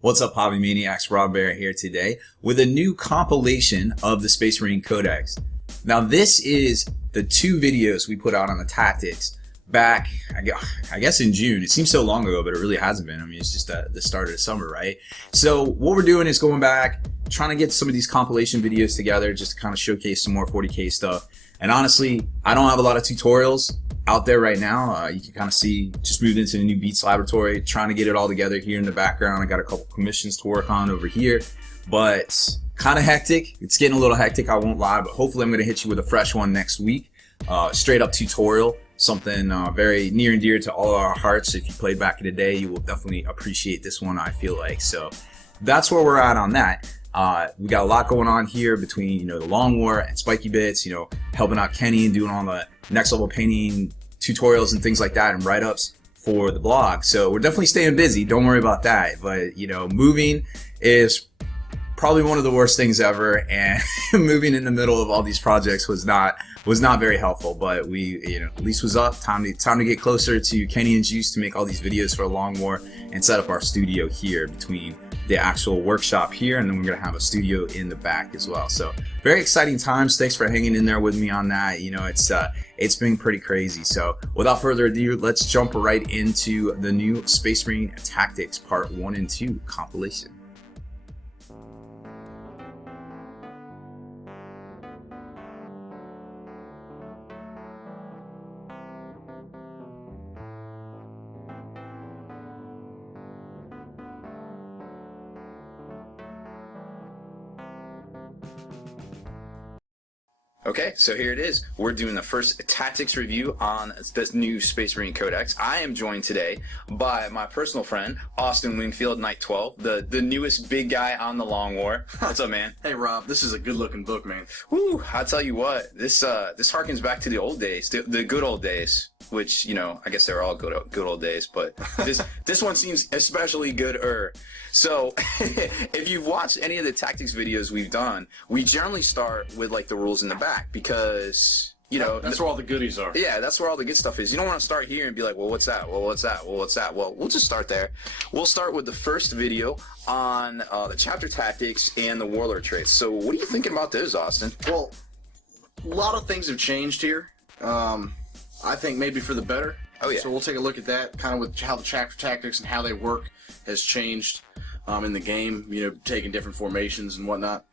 What's up, Hobby Maniacs? Rob Bear here today with a new compilation of the Space Marine Codex. Now, this is the two videos we put out on the tactics back, I guess in June. It seems so long ago, but it really hasn't been. I mean, it's just the start of the summer, right? So what we're doing is going back, trying to get some of these compilation videos together just to kind of showcase some more 40k stuff. And honestly, I don't have a lot of tutorials out there right now. You can kind of see, just moved into the new Beats laboratory, trying to get it all together here in the background. I got a couple commissions to work on over here, but kind of hectic. It's getting a little hectic, I won't lie, but hopefully I'm going to hit you with a fresh one next week. Straight up tutorial, something very near and dear to all of our hearts. If you played back in the day, you will definitely appreciate this one, I feel like. So that's where we're at on that. We got a lot going on here between, the Long War and Spiky Bits, helping out Kenny and doing all the next level painting tutorials and things like that and write-ups for the blog. So we're definitely staying busy. Don't worry about that. But, moving is probably one of the worst things ever. And moving in the middle of all these projects was not very helpful. But we, at least was up. Time to get closer to Kenny and Juice to make all these videos for Long War and set up our studio here between the actual workshop here, and then we're gonna have a studio in the back as well. So very exciting times. Thanks for hanging in there with me on that. It's been pretty crazy. So without further ado, let's jump right into the new Space Marine Tactics Part 1 and 2 compilation. Okay, so here it is. We're doing the first tactics review on this new Space Marine Codex. I am joined today by my personal friend, Austin Wingfield, Knight 12, the newest big guy on the Long War. What's up, man? Hey, Rob, this is a good-looking book, man. Woo, I'll tell you what, this harkens back to the old days, the good old days, which, I guess they were all good old days, but this one seems especially good-er. So, if you've watched any of the tactics videos we've done, we generally start with, the rules in the back, because, that's where all the goodies are. Yeah, that's where all the good stuff is. You don't want to start here and be like, well, what's that? Well, what's that? Well, what's that? Well, we'll just start there. We'll start with the first video on the chapter tactics and the warlord traits. So, what are you thinking about those, Austin? Well, a lot of things have changed here. I think maybe for the better. Oh, yeah. So we'll take a look at that, kind of with how the chapter tactics and how they work has changed in the game, taking different formations and whatnot.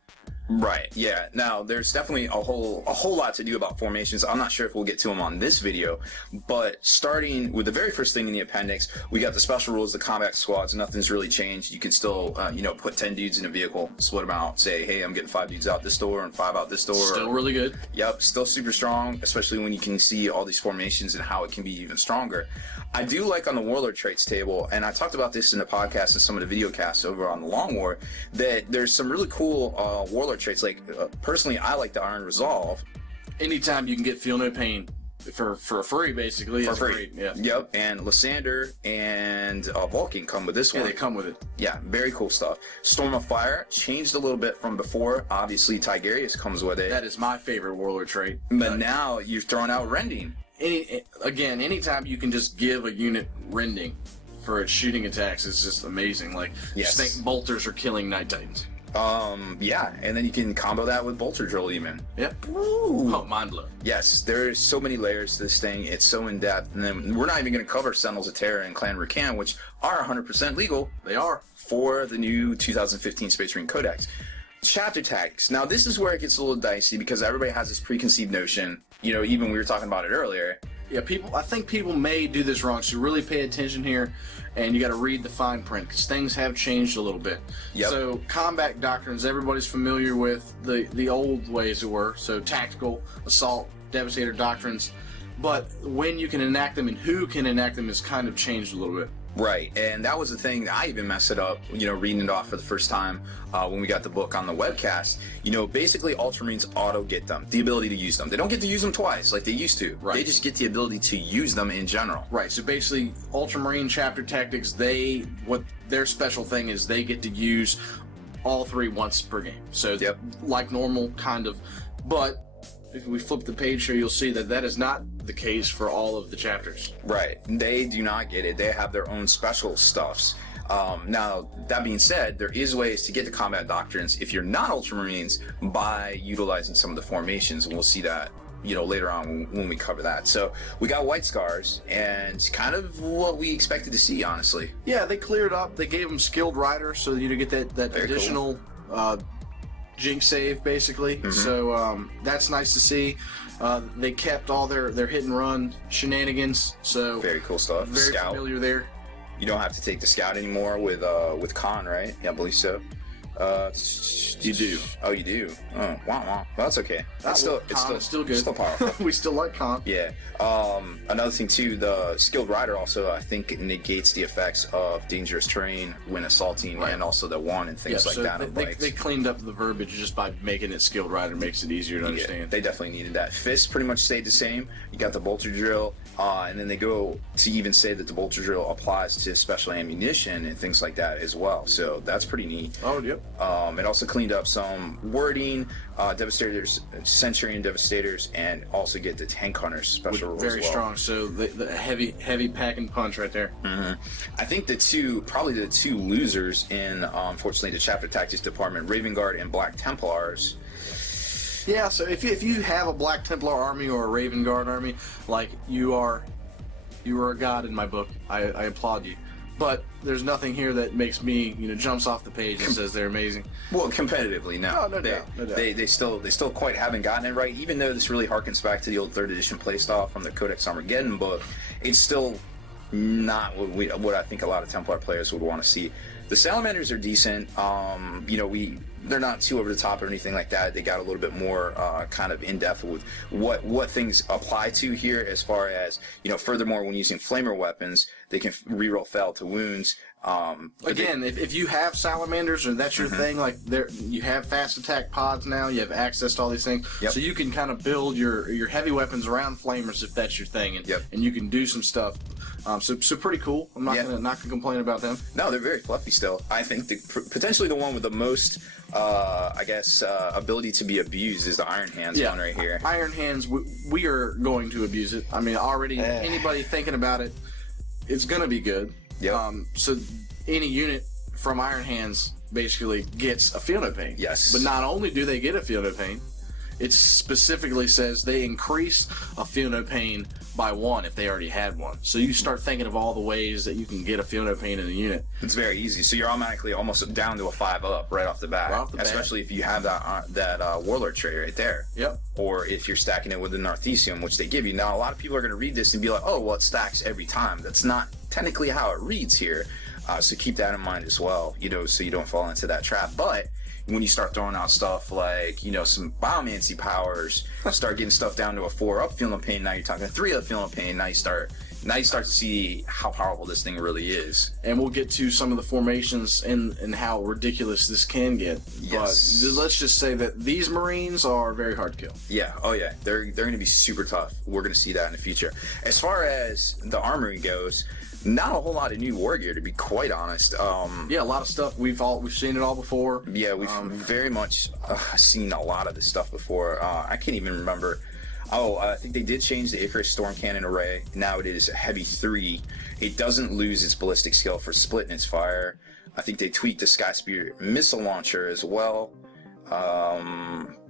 Right, yeah. Now, there's definitely a whole lot to do about formations. I'm not sure if we'll get to them on this video, but starting with the very first thing in the appendix, we got the special rules, the combat squads. Nothing's really changed. You can still, put 10 dudes in a vehicle, split them out, say, hey, I'm getting 5 dudes out this door and 5 out this door. Still really good. Yep, still super strong, especially when you can see all these formations and how it can be even stronger. I do like on the warlord traits table, and I talked about this in the podcast and some of the video casts over on the Long War, that there's some really cool warlord traits. Personally, I like the Iron Resolve. Anytime you can get Feel No Pain for free, basically. For free. Great. Yeah. Yep, and Lysander and Vulcan come with this one. Yeah, they come with it. Yeah, very cool stuff. Storm of Fire changed a little bit from before. Obviously, Tigerius comes with it. That is my favorite warlord trait. But now you've thrown out Rending. Anytime you can just give a unit Rending for its shooting attacks, it's just amazing. Yes. Just think bolters are killing Night Titans. Yeah, and then you can combo that with Bolter Drill even. Yep. Ooh. Oh, mind blowing. Yes, there's so many layers to this thing. It's so in depth, and then we're not even going to cover Sentinels of Terror and Clan Rakan, which are 100% legal. They are for the new 2015 Space Marine Codex. Chapter tactics. Now, this is where it gets a little dicey because everybody has this preconceived notion. Even we were talking about it earlier. Yeah, I think people may do this wrong, so really pay attention here, and you got to read the fine print, because things have changed a little bit. Yep. So, combat doctrines, everybody's familiar with the old ways it were, so tactical, assault, devastator doctrines, but when you can enact them and who can enact them has kind of changed a little bit. Right, and that was the thing that I even messed it up, reading it off for the first time when we got the book on the webcast. Basically Ultramarines auto get them, the ability to use them. They don't get to use them twice like they used to. Right. They just get the ability to use them in general. Right, so basically Ultramarine chapter tactics, what their special thing is, they get to use all 3 once per game. So yep. Like normal, kind of, but if we flip the page here, you'll see that is not the case for all of the chapters. Right. They do not get it. They have their own special stuffs. Now, that being said, there is ways to get to combat doctrines if you're not Ultramarines by utilizing some of the formations, and we'll see that later on when we cover that. So we got White Scars, and kind of what we expected to see, honestly. Yeah, they cleared up. They gave them skilled rider, so you get that Very additional jinx save, basically. Mm-hmm. So that's nice to see. They kept all their hit and run shenanigans. So Very cool stuff. very Scout. familiar there. You don't have to take the Scout anymore with Khan, right? Yeah, I believe so. You do. Oh, you do. Oh, wow. Well, that's okay. It's still good. Still powerful. We still like Khan. Yeah. Another thing too, the skilled rider also I think negates the effects of dangerous terrain when assaulting, Right. and also the one and things like so that. On bikes. they cleaned up the verbiage just by making it skilled rider. Makes it easier to understand. Yeah, they definitely needed that. Fists pretty much stayed the same. You got the bolter drill, and then they go to even say that the bolter drill applies to special ammunition and things like that as well. So that's pretty neat. Oh, yep. It also cleaned up some wording, Devastators, Centurion Devastators, and also get the Tank Hunters special rules Very as well. strong. So the heavy pack and punch right there. I think probably the two losers in, unfortunately, the Chapter Tactics Department, Raven Guard and Black Templars. Yeah, so if you have a Black Templar army or a Raven Guard army, like you are a god in my book. I applaud you. But there's nothing here that makes me, jumps off the page and says they're amazing. Well, competitively, no. Oh, no doubt. They still quite haven't gotten it right, even though this really harkens back to the old 3rd edition playstyle from the Codex Armageddon book. It's still not what I think a lot of Templar players would want to see. The Salamanders are decent. They're not too over the top or anything like that. They got a little bit more kind of in depth with what things apply to here, as far as furthermore, when using flamer weapons, they can reroll fail to wounds. Again, if you have salamanders or that's your thing, like you have fast attack pods now, you have access to all these things, Yep. so you can kind of build your heavy weapons around flamers if that's your thing, and Yep. and you can do some stuff. So pretty cool. I'm not Yeah. gonna complain about them. No, they're very fluffy still. I think potentially the one with the most, ability to be abused is the Iron Hands one right here. Iron Hands, we are going to abuse it. I mean, already anybody thinking about it, it's gonna be good. Yep. So any unit from Iron Hands basically gets a Field of Pain. Yes. But not only do they get a Field of Pain, it specifically says they increase a Field of Pain by 1 if they already had one. So you start thinking of all the ways that you can get a Field of Pain in a unit. It's very easy. So you're automatically almost down to a 5-up right off the bat. Right off the bat. Especially if you have that Warlord trait right there. Yep. Or if you're stacking it with the Narthesium, which they give you. Now, a lot of people are going to read this and be like, oh, well, it stacks every time. That's not technically how it reads here. So keep that in mind as well, so you don't fall into that trap. But when you start throwing out stuff like, some biomancy powers, start getting stuff down to a 4-up feeling pain, now you're talking a 3-up feeling pain, now you start to see how powerful this thing really is. And we'll get to some of the formations and how ridiculous this can get. Yes. But let's just say that these Marines are very hard to kill. Yeah, oh yeah, they're going to be super tough. We're going to see that in the future. As far as the armory goes, not a whole lot of new war gear, to be quite honest. Yeah, a lot of stuff we've seen it all before. Yeah, we've very much seen a lot of this stuff before. I can't even remember. I think they did change the Icarus Storm Cannon array. Now it is a heavy 3. It doesn't lose its ballistic skill for split in its fire. I think they tweaked the Sky Spear missile launcher as well.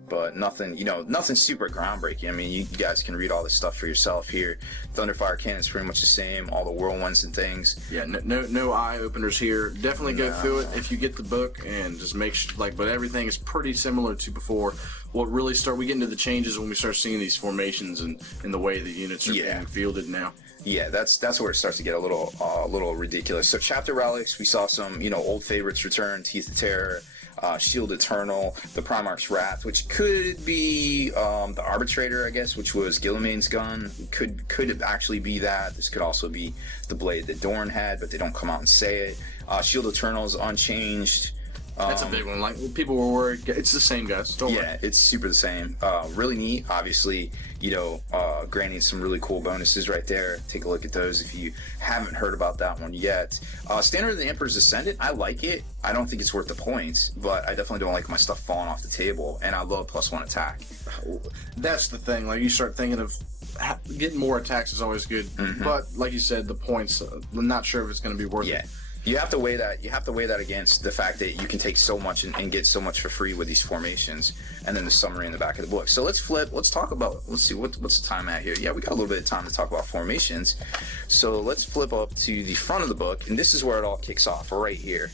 But nothing super groundbreaking. I mean, you guys can read all this stuff for yourself here. Thunderfire Cannon's pretty much the same. All the whirlwinds and things. Yeah, no eye openers here. Definitely go through it if you get the book and just make sure, but everything is pretty similar to before. We get into the changes when we start seeing these formations and the way the units are being fielded now. Yeah, that's where it starts to get a little ridiculous. So chapter relics, we saw some old favorites return: Teeth of Terror, Shield Eternal, the Primarch's Wrath, which could be the Arbitrator, I guess, which was Guilliman's gun. Could actually be that. This could also be the blade that Dorn had, but they don't come out and say it. Shield Eternal is unchanged. That's a big one. Like, people were worried. It's the same, guys. Don't worry. Yeah, it's super the same. Really neat. Obviously, granting some really cool bonuses right there. Take a look at those if you haven't heard about that one yet. Standard of the Emperor's Ascendant, I like it. I don't think it's worth the points, but I definitely don't like my stuff falling off the table, and I love +1 attack. That's the thing. Like, you start thinking of getting more attacks is always good, but like you said, the points. I'm not sure if it's going to be worth it. You have to weigh that. You have to weigh that against the fact that you can take so much and get so much for free with these formations, and then the summary in the back of the book. So let's flip. Let's talk about. Let's see what's the time at here. Yeah, we got a little bit of time to talk about formations. So let's flip up to the front of the book, and this is where it all kicks off, right here.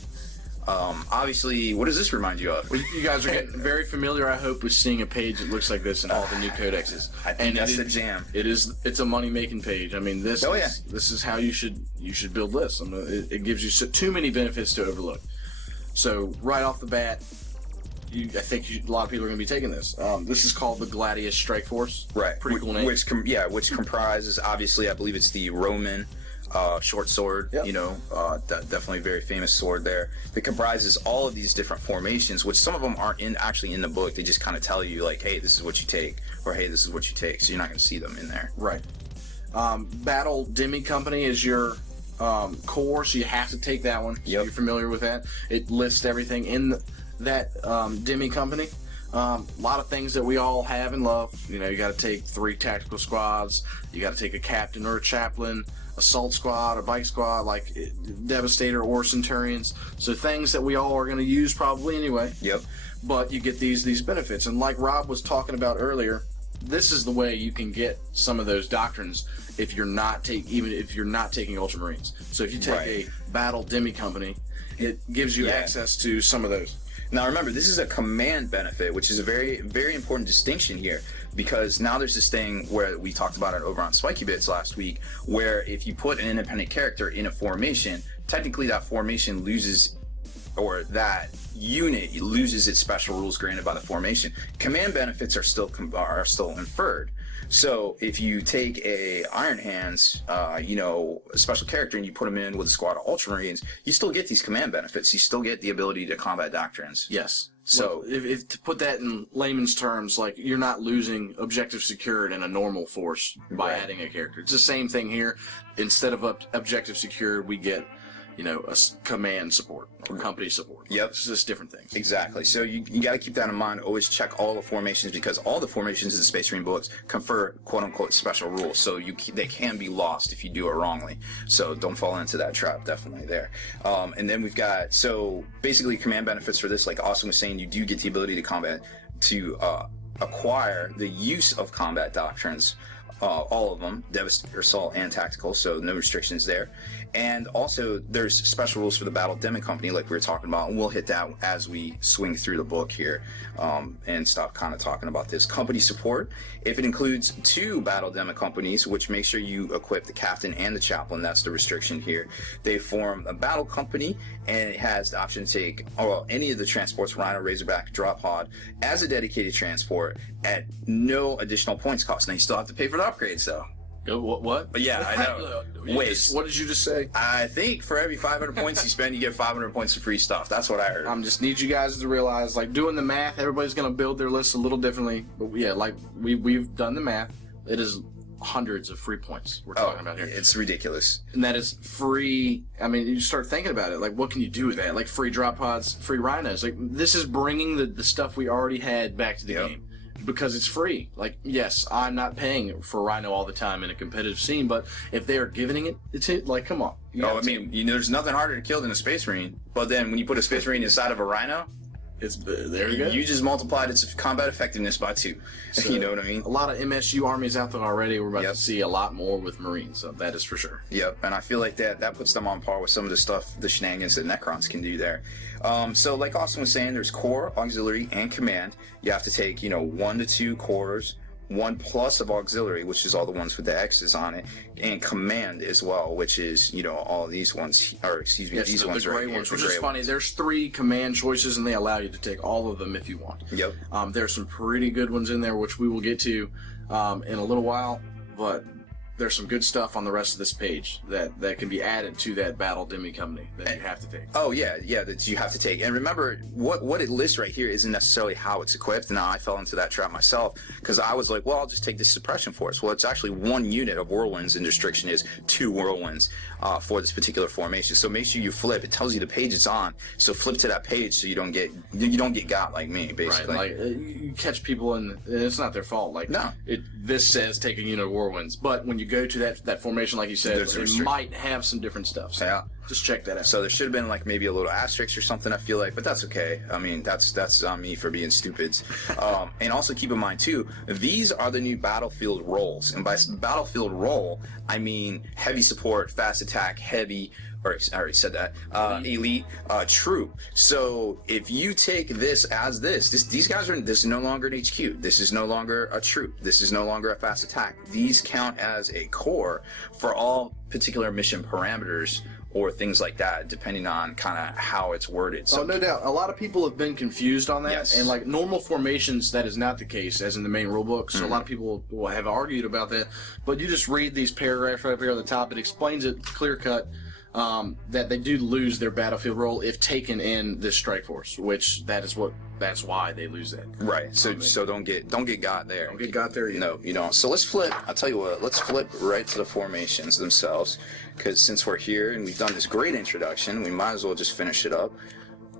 Obviously, what does this remind you of? Well, you guys are getting very familiar, I hope, with seeing a page that looks like this in all the new codexes. I think that's the jam. It's a money-making page. I mean, this is how you should build lists. I mean, it gives you too many benefits to overlook. So right off the bat, I think a lot of people are going to be taking this. This is called the Gladius Strike Force. Right. Pretty cool name. Which comprises, obviously, I believe it's the Roman short sword. Yep. Definitely a very famous sword there. That comprises all of these different formations, which some of them aren't actually in the book. They just kind of tell you, like, hey, this is what you take, or hey, this is what you take. So you're not going to see them in there. Right. Battle Demi Company is your core, so you have to take that one. So Yep. you're familiar with that. It lists everything in that Demi Company. A lot of things that we all have and love. You got to take 3 tactical squads. You got to take a captain or a chaplain, assault squad, a bike squad, like Devastator or Centurions. So things that we all are going to use probably anyway. Yep. But you get these benefits, and like Rob was talking about earlier, this is the way you can get some of those doctrines if you're not taking Ultramarines. So if you take a Battle Demi Company, it gives you access to some of those. Now remember, this is a command benefit, which is a very, very important distinction here, because now there's this thing where we talked about it over on Spiky Bits last week, where if you put an independent character in a formation, technically that formation loses, or that unit loses its special rules granted by the formation. Command benefits are still inferred. So if you take a Iron Hands, a special character, and you put them in with a squad of Ultramarines, you still get these command benefits. You still get the ability to combat doctrines. Yes. So if to put that in layman's terms, like, you're not losing objective secured in a normal force by adding a character. It's the same thing here. Instead of objective secured, we get a command support or company support. Yep. It's just different things. Exactly. So you got to keep that in mind. Always check all the formations, because all the formations in the Space Marine books confer quote-unquote special rules. So they can be lost if you do it wrongly. So don't fall into that trap. Definitely there. And then we've got, so basically command benefits for this, like Austin was saying, you do get the ability to acquire the use of combat doctrines. All of them, Devastator, Assault, and Tactical, so no restrictions there. And also, there's special rules for the Battle Demi Company, like we were talking about, and we'll hit that as we swing through the book here, and stop kind of talking about this. Company support, if it includes 2 Battle Demi Companies, which make sure you equip the Captain and the Chaplain, that's the restriction here. They form a Battle Company, and it has the option to take any of the transports, Rhino, Razorback, Drop Pod, as a dedicated transport at no additional points cost. Now, you still have to pay for the upgrades, though. What? Yeah, I know. Wait. What did you just say? I think for every 500 points you spend, you get 500 points of free stuff. That's what I heard. Just need you guys to realize, like, doing the math, everybody's going to build their list a little differently. But yeah, like, we've done the math. It is hundreds of free points we're talking about here. It's ridiculous. And that is free. I mean, you start thinking about it. Like, what can you do with that? Like, free drop pods, free rhinos. Like, this is bringing the stuff we already had back to the game. Because it's free. Like, yes, I'm not paying for Rhino all the time in a competitive scene, but if they're giving it, like, come on. There's nothing harder to kill than a Space Marine. But then when you put a Space Marine inside of a Rhino, there you go. You just multiplied its combat effectiveness by 2. So, you know what I mean? A lot of MSU armies out there already. We're about to see a lot more with Marines, so that is for sure. Yep, and I feel like that puts them on par with some of the stuff, the shenanigans that Necrons can do there. So like Austin was saying, there's core, auxiliary, and command. You have to take, 1 to 2 cores, 1 plus of auxiliary, which is all the ones with the X's on it, and command as well, which is, all these ones, or excuse me, these ones the gray right ones, here, which is funny. There's 3 command choices, and they allow you to take all of them if you want. Yep. There's some pretty good ones in there, which we will get to in a little while, but there's some good stuff on the rest of this page that can be added to that Battle Demi Company that you have to take. Oh, yeah, that you have to take. And remember, what it lists right here isn't necessarily how it's equipped. Now, I fell into that trap myself, because I was like, well, I'll just take this suppression force. Well, it's actually 1 unit of whirlwinds, and restriction is 2 whirlwinds for this particular formation. So make sure you flip. It tells you the page it's on, so flip to that page so you don't get got like me, basically. Right, like, you catch people, and it's not their fault. Like, no. This says take a unit of whirlwinds, but when you you go to that formation, like you said, There's a it restriction. might have some different stuff. So Yeah. just check that out. So there should have been like maybe a little asterisk or something, I feel like, but that's okay. I mean, that's on me for being stupid. And also keep in mind too, these are the new battlefield roles. And by battlefield role, I mean heavy support, fast attack, heavy, or I already said that, elite, troop. So if you take this as these guys are, this is no longer an HQ. This is no longer a troop. This is no longer a fast attack. These count as a core for all particular mission parameters or things like that, depending on kind of how it's worded. So no doubt. A lot of people have been confused on that. Yes. And like normal formations, that is not the case, as in the main rulebook. So a lot of people will have argued about that. But you just read these paragraphs right up here at the top. It explains it clear cut. That they do lose their battlefield role if taken in this strike force, which that's why they lose that. right. So don't get got there. Don't get got there yet. No, you don't. So let's flip. I'll tell you what. Let's flip right to the formations themselves, because since we're here and we've done this great introduction, we might as well just finish it up.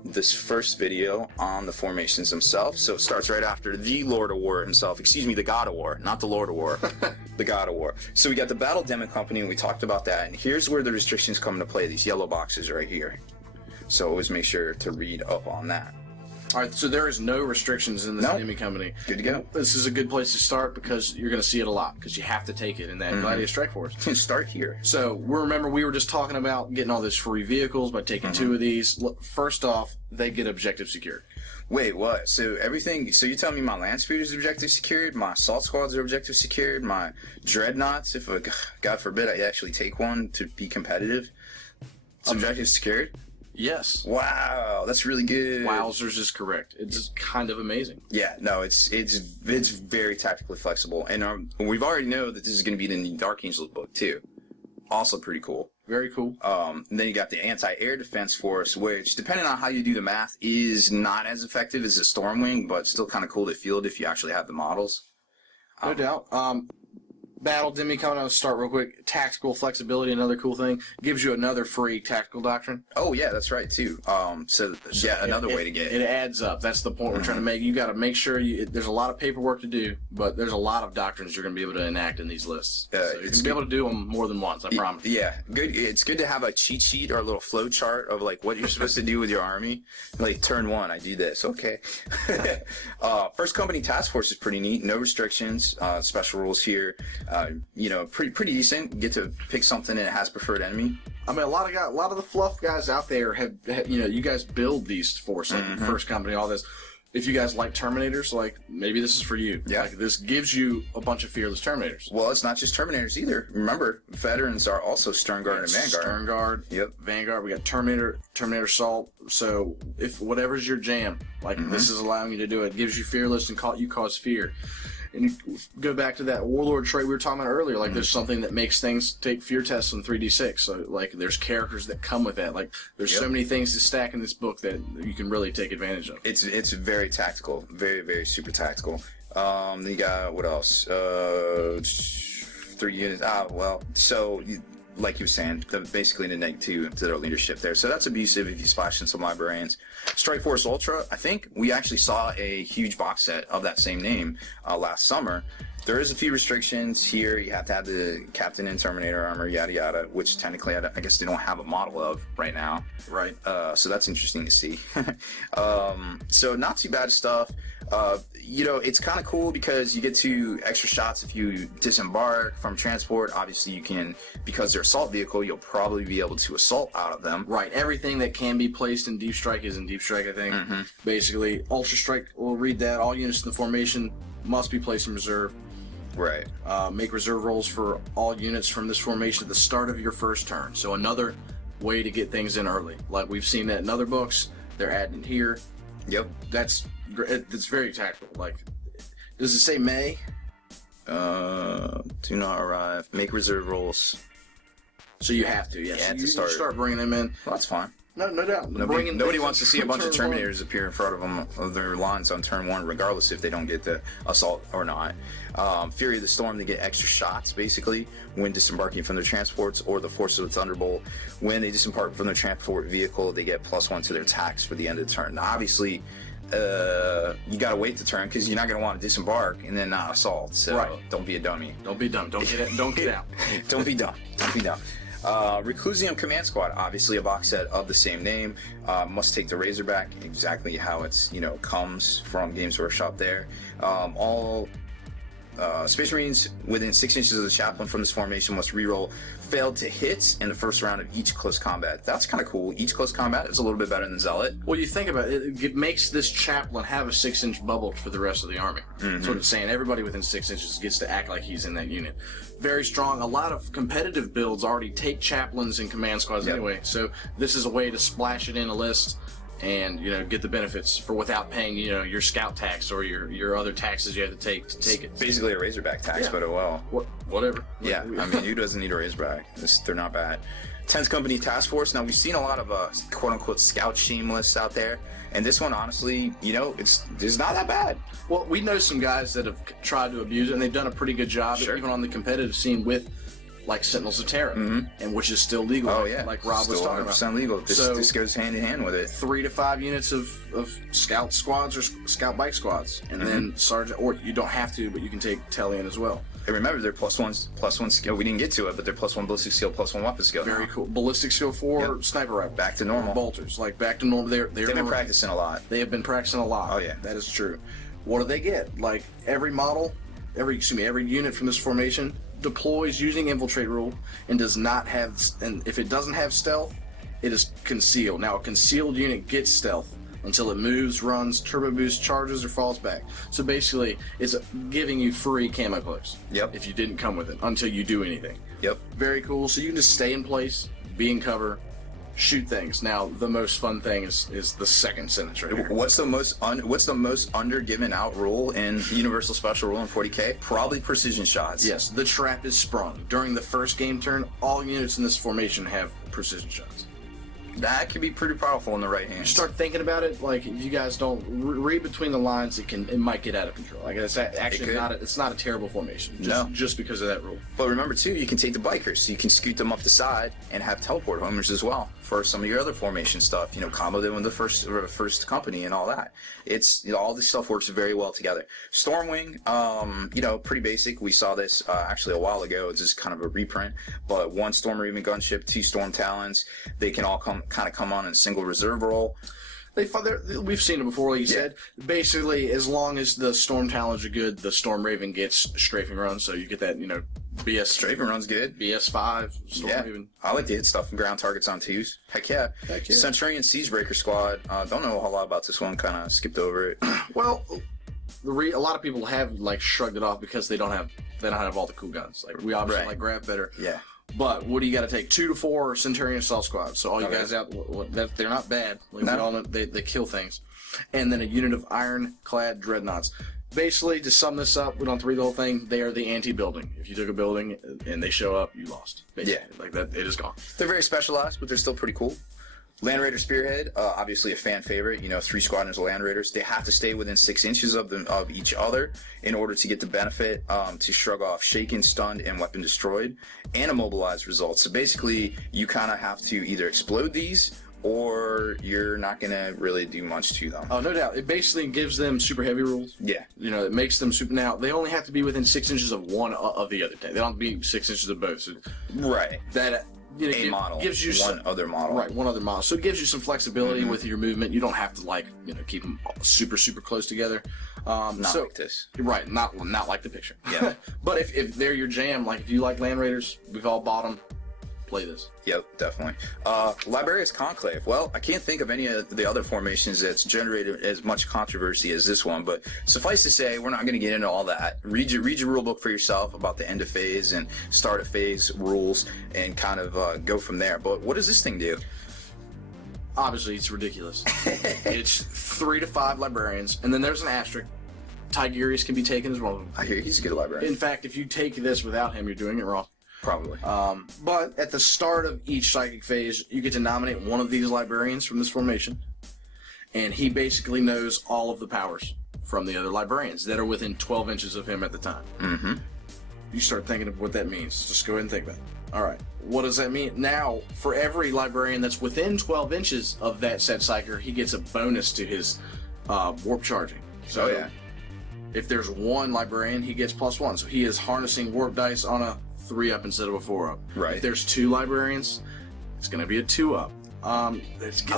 This first video on the formations themselves. So it starts right after the Lord of War himself. Excuse me, the God of War, not the Lord of War. The God of War. So we got the Battle Demo Company, and we talked about that. And here's where the restrictions come into play. These yellow boxes right here. So always make sure to read up on that. All right, so there is no restrictions in this Nope. enemy company. Good to go. This is a good place to start because you're going to see it a lot because you have to take it in that Gladiator Strike Force. Start here. So remember we were just talking about getting all these free vehicles by taking 2 of these. First off, they get objective secured. Wait, what? So everything? So you telling me my land speeders are objective secured, my assault squads are objective secured, my dreadnoughts, if God forbid I actually take one to be competitive, it's objective secured? Yes. Wow, that's really good. Wowzers is correct. It's kind of amazing. Yeah, no, it's very tactically flexible, and we've already know that this is going to be in the Dark Angels book too. Also pretty cool. Very cool. And then you got the anti-air defense force, which, depending on how you do the math, is not as effective as a Stormwing, but still kind of cool to field if you actually have the models. No doubt. Battle Demi coming out to start real quick. Tactical flexibility, another cool thing. Gives you another free tactical doctrine. Oh yeah, that's right too. So yeah, another way to get it adds up. That's the point we're trying to make. You got to make sure there's a lot of paperwork to do, but there's a lot of doctrines you're going to be able to enact in these lists. So you're going to be able to do them more than once. I promise. Yeah, good. It's good to have a cheat sheet or a little flow chart of like what you're supposed to do with your army. Like turn 1, I do this. Okay. First company task force is pretty neat. No restrictions. Special rules here. Pretty decent. Get to pick something and it has preferred enemy. I mean, a lot of the fluff guys out there have you guys build these force like First Company, all this. If you guys like Terminators, like maybe this is for you. Yeah. Like this gives you a bunch of fearless Terminators. Well, it's not just Terminators either. Remember, veterans are also Sternguard and Vanguard. Sternguard. Yep. Vanguard. We got Terminator Assault. So if whatever's your jam, like this is allowing you to do it, gives you fearless and you cause fear. And you go back to that Warlord trait we were talking about earlier. Like, there's something that makes things take fear tests on 3d6. So, like, there's characters that come with that. Like, there's so many things to stack in this book that you can really take advantage of. It's very tactical. Very, very super tactical. Then you got, what else? 3 units. So... like you were saying, basically the -2 to their leadership there. So that's abusive if you splash in some librarians. Strike Force Ultra, I think we actually saw a huge box set of that same name last summer. There is a few restrictions here. You have to have the Captain and Terminator armor, yada yada, which technically I guess they don't have a model of right now. Right. So that's interesting to see. So not too bad stuff. It's kind of cool because you get to extra shots if you disembark from transport. Obviously, you can, because they're assault vehicle, you'll probably be able to assault out of them. Right. Everything that can be placed in Deep Strike is in Deep Strike, I think. Basically, Ultra Strike, we'll read that. All units in the formation must be placed in reserve. Right. Make reserve rolls for all units from this formation at the start of your first turn. So another way to get things in early. Like we've seen that in other books. They're adding it here. Yep. That's very tactical. Like, does it say May? Do not arrive. Make reserve rolls. So you have to, yes. Yeah, You to start bringing them in. Well, that's fine. No doubt. Nobody wants to see a bunch of turn one. Terminators appear in front of them, of their lines on turn 1, regardless if they don't get the assault or not. Fury of the Storm, they get extra shots, basically, when disembarking from their transports, or the Force of the Thunderbolt. When they disembark from their transport vehicle, they get +1 to their attacks for the end of the turn. Now, obviously, you gotta wait the turn because you're not gonna want to disembark and then not assault. So Right. don't be a dummy. Don't be dumb. Don't get it. Don't get out. Don't be dumb. Don't be dumb. Reclusium Command Squad, obviously a box set of the same name. Must take the Razorback, exactly how it's comes from Games Workshop there. All Space Marines within 6 inches of the chaplain from this formation must reroll failed to hit in the first round of each close combat. That's kind of cool. Each close combat is a little bit better than Zealot. Well, you think about it, it makes this chaplain have a 6-inch bubble for the rest of the army. That's what it's saying. Everybody within 6 inches gets to act like he's in that unit. Very strong. A lot of competitive builds already take chaplains and command squads anyway, so this is a way to splash it in a list and get the benefits for without paying your scout tax or your other taxes you have to take it. Basically a Razorback tax, but Whatever. Yeah, I mean, who doesn't need a Razorback? They're not bad. 10th Company Task Force. Now, we've seen a lot of quote-unquote scout shameless out there, and this one, honestly, it's not that bad. Well, we know some guys that have tried to abuse it, and they've done a pretty good job, even on the competitive scene with, like, Sentinels of Terra, and which is still legal. Oh, yeah. Like Rob was talking about. Still 100% legal. This goes hand in hand with it. 3 to 5 units of scout squads or scout bike squads, and then sergeant, or you don't have to, but you can take Tellian as well. And remember, they're plus one skill. We didn't get to it, but they're +1 ballistic skill, +1 weapon skill. Very cool. Ballistic skill 4, sniper rifle. Back to normal. Bolters, like back to normal. They've been practicing a lot. They have been practicing a lot. Oh, yeah. That is true. What do they get? Like, every unit from this formation deploys using infiltrate rule and does not have, and if it doesn't have stealth, it is concealed. Now, a concealed unit gets stealth until it moves, runs, turbo boosts, charges, or falls back. So basically, it's giving you free camo cloaks. Yep. If you didn't come with it, until you do anything. Yep. Very cool. So you can just stay in place, be in cover, shoot things. Now, the most fun thing is the second sentence right here. What's the most under given out rule in Universal Special Rule in 40k? Probably precision shots. Yes, the trap is sprung. During the first game turn, all units in this formation have precision shots. That can be pretty powerful in the right hand. You start thinking about it, like, if you guys don't read between the lines, it might get out of control. Like, it's actually it's not a terrible formation. Just because of that rule. But remember too, you can take the bikers, so you can scoot them up the side and have teleport homers as well for some of your other formation stuff. Combo them with the first company and all that. It's all this stuff works very well together. Stormwing, pretty basic. We saw this actually a while ago. It's just kind of a reprint. But 1 Storm Raven gunship, 2 Storm Talons. They can all come on in a single reserve roll. We've seen it before, like you said. Basically, as long as the Storm Talons are good, the Storm Raven gets strafing runs, so you get that, BS. Strafing run's good. BS5, Storm Raven. I like to hit stuff from ground targets on 2s. Heck yeah. Centurion Siegebreaker Squad. Don't know a whole lot about this one, kind of skipped over it. Well, a lot of people have, like, shrugged it off because they don't have all the cool guns. Like, we obviously like Grav better. Yeah. But what do you got to take? 2 to 4 Centurion Assault Squad. So all you guys out, they're not bad. Like, we all know they kill things. And then a unit of ironclad dreadnoughts. Basically, to sum this up, we don't have to read the whole thing. They are the anti-building. If you took a building and they show up, you lost. Basically. Yeah, like that, it is gone. They're very specialized, but they're still pretty cool. Land Raider Spearhead, obviously a fan favorite. 3 squadrons of Land Raiders. They have to stay within 6 inches of each other in order to get the benefit to shrug off shaken, stunned, and weapon destroyed, and immobilized results. So basically, you kind of have to either explode these, or you're not going to really do much to them. Oh, no doubt. It basically gives them super heavy rules. Yeah. It makes them super... Now, they only have to be within 6 inches of one of the other. They don't have to be 6 inches of both. So right. That... model. Gives you one other model. Right, one other model. So it gives you some flexibility with your movement. You don't have to, keep them super, super close together. Not like this. Right, not like the picture. Yeah. But if they're your jam, like if you like Land Raiders, we've all bought them. Play this. Yep, definitely. Librarius Conclave. Well, I can't think of any of the other formations that's generated as much controversy as this one, but suffice to say, we're not going to get into all that. Read your rule book for yourself about the end of phase and start of phase rules and kind of go from there. But what does this thing do? Obviously, it's ridiculous. It's 3 to 5 librarians, and then there's an asterisk. Tigurius can be taken as well. I hear he's a good librarian. In fact, if you take this without him, you're doing it wrong. Probably. But at the start of each psychic phase, you get to nominate one of these librarians from this formation, and he basically knows all of the powers from the other librarians that are within 12 inches of him at the time. Mm-hmm. You start thinking of what that means. Just go ahead and think about it. All right. What does that mean? Now, for every librarian that's within 12 inches of that said psyker, he gets a bonus to his warp charging. So if there's one librarian, he gets +1. So he is harnessing warp dice on a 3-up instead of a 4-up. Right. If there's 2 librarians, it's going to be a 2-up. I